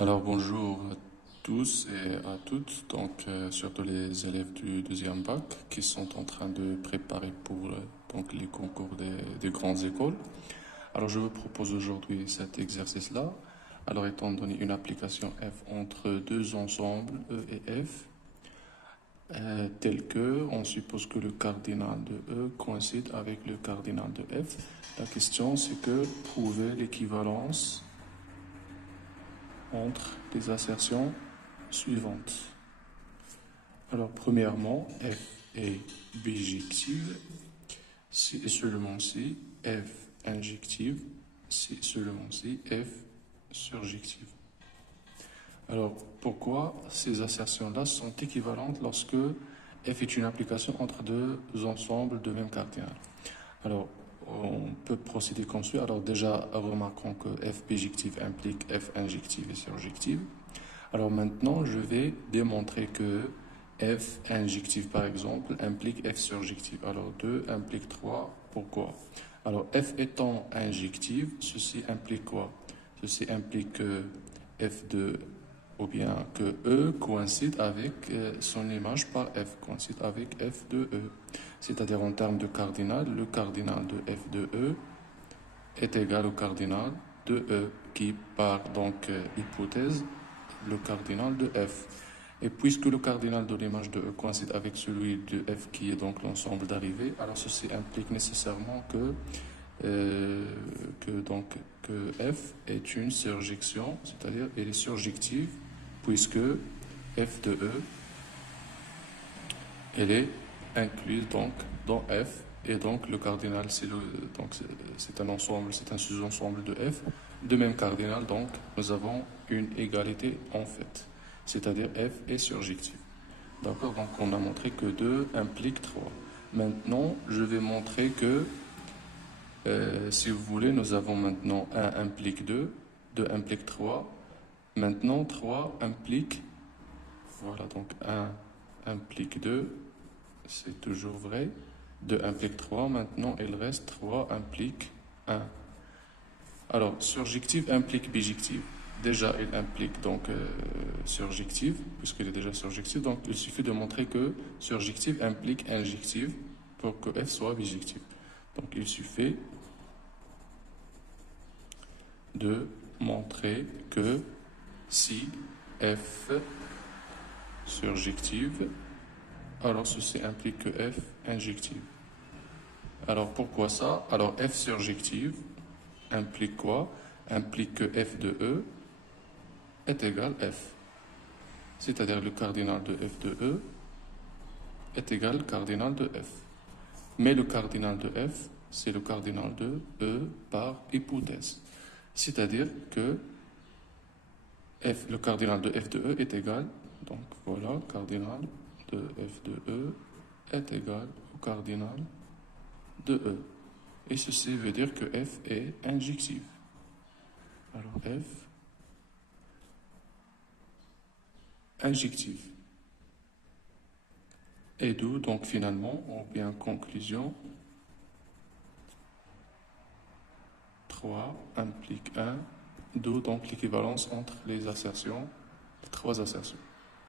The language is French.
Alors bonjour à tous et à toutes, surtout les élèves du deuxième bac qui sont en train de préparer pour les concours des grandes écoles. Alors je vous propose aujourd'hui cet exercice-là. Alors étant donné une application F entre deux ensembles E et F, tel que on suppose que le cardinal de E coïncide avec le cardinal de F. La question c'est que prouver l'équivalence entre les assertions suivantes. Alors, premièrement, F est bijective, si et seulement si F injective, si et seulement si F surjective. Alors, pourquoi ces assertions-là sont équivalentes lorsque F est une application entre deux ensembles de même cardinal? Alors, on peut procéder comme suit. Alors déjà, remarquons que F bijective implique F injective et surjective. Alors maintenant, je vais démontrer que F injective, par exemple, implique F surjective. Alors 2 implique 3. Pourquoi? Alors F étant injective, ceci implique quoi? Ceci implique que F de ou bien que E coïncide avec son image par F, coïncide avec F de E. C'est-à-dire en termes de cardinal, le cardinal de F de E est égal au cardinal de E, qui par donc hypothèse le cardinal de F. Et puisque le cardinal de l'image de E coïncide avec celui de F qui est donc l'ensemble d'arrivée, alors ceci implique nécessairement que F est une surjection, c'est-à-dire elle est surjective puisque F de E elle est incluse donc dans F et donc le cardinal c'est un ensemble, c'est un sous-ensemble de F de même cardinal, donc nous avons une égalité en fait, c'est-à-dire F est surjective. D'accord, donc on a montré que 2 implique 3. Maintenant je vais montrer que si vous voulez, nous avons maintenant 1 implique 2, 2 implique 3. Maintenant, 3 implique, voilà, donc 1 implique 2, c'est toujours vrai. 2 implique 3, maintenant il reste 3 implique 1. Alors, surjective implique bijective. Déjà, il implique donc surjective, puisqu'il est déjà surjective. Donc, il suffit de montrer que surjective implique injective pour que F soit bijective. Donc, il suffit de montrer que si F surjective, alors ceci implique que F injective. Alors pourquoi ça? Alors F surjective implique quoi? Implique que F de E est égal F. C'est-à-dire le cardinal de F de E est égal cardinal de F. Mais le cardinal de F, c'est le cardinal de E par hypothèse. C'est-à-dire que le cardinal de F de E est égal, donc voilà, cardinal de F de E est égal au cardinal de E. Et ceci veut dire que F est injective. Alors F injective. Et d'où donc finalement, ou bien conclusion, 3 implique 1, d'où donc l'équivalence entre les assertions, les trois assertions.